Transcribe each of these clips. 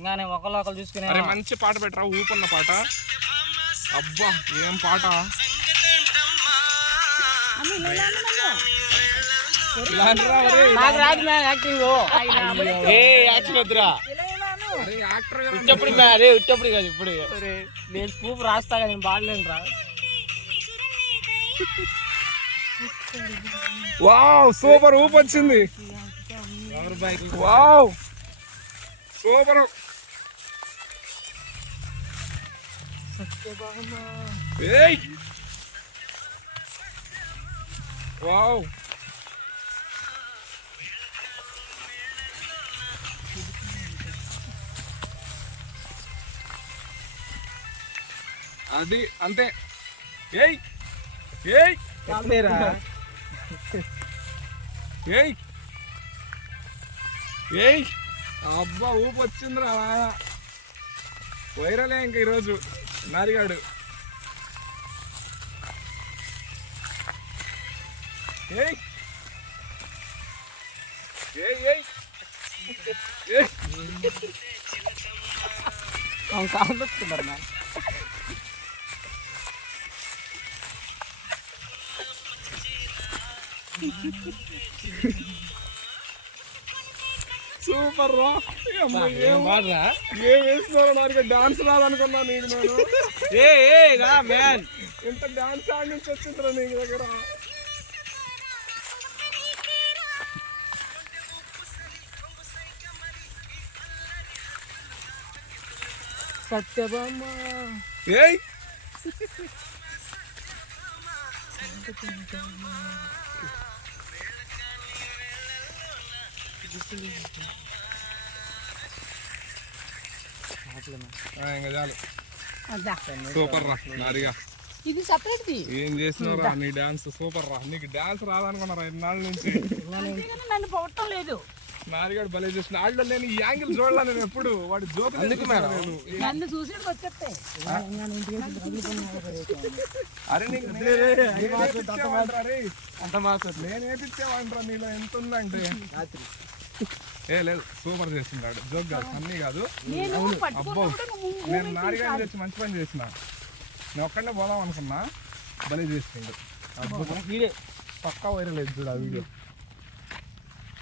ఇంకా నేను ఒకళ్ళు చూసుకునే. అరే మంచి పాట పెట్టరా, ఊపున్న పాట. అబ్బా ఏం పాట. నాకు రాదు మ్యాన్ యాక్టింగ్. యాక్షన్ వద్దురా, ఉట్టప్పుడు ఉట్టప్పుడు కాదు ఇప్పుడు. నేను ప్రూఫ్ రాస్తా కానీ నేను బాడలేను రా. వావ్ సూపర్, ఊపు వచ్చింది. Wow super. ఏయ్ వావ్ అది అంతే. ఏయ్ ఏయ్ ఏయ్ ఏయ్ అబ్బా ఊపు వచ్చిందిరా. వైరలే ఇంక ఈరోజు నారిగాడు. ఏయ్ ఏయ్ ఏయ్ సౌండ్ వస్తున్నారు మ్యామ్. సూపర్ రా. ఏం వేస్తున్నారో నాకు డాన్స్ రాదనుకున్నా నీకు నేను. మ్యాన్ ఎంత డాన్స్ ఆడి నుంచి వచ్చిందిరా నీకు దగ్గర. సత్యభామ. ఏయ్ ఇంకా చాలు. సూపర్ రా నారిగా. ఇది సెపరేట్. ఏం చేసినావురా నీ డాన్స్ సూపర్ రా. నీకు డాన్స్ రాదనుకున్నారా 2 నాళ్ళ నుంచి. నన్ను పొగట్టం లేదు. నారిగాడు భలే చేసిన. ఆళ్ళు నేను ఈ యాంగిల్ చూడలా నేను ఎప్పుడు. వాడి జోక్ నన్ను చూసి వచ్చేస్తే. అరే నీకు నేనేపిచ్చేవాడిరా. నీలో ఎంత ఉందంటే. ఏ లేదు సూపర్ చేస్తున్నాడు. జోక్ కాదు, అన్నీ కాదు. అబ్బో నేను నారిగాడిని తెచ్చి మంచి పని చేసిన. నేను ఒక్కడే పోదాం అనుకున్నా, భలే చేసిండు. పక్కా వైరల్ లేదు చూడు ఆ వీడియో.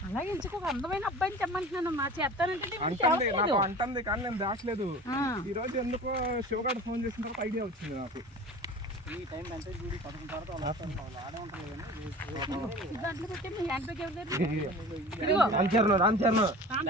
అలాగే ఇంకొక అందమైన అబ్బాయిని తెమ్మంటున్నాను. మా చేస్తానంటే నాకు అంటుంది కానీ నేను దాచలేదు. ఈ రోజు ఎందుకో శివగాడు ఫోన్ చేసిన తర్వాత ఐడియా వచ్చింది నాకు. ఈ టైం అంటే చూడి 11 తర్వాత ఆడే ఉంటారు కానీ దాంట్లో పెట్టి మీ హ్యాండ్ బ్యాగ్ ఎవరు? రామ్ చరణ్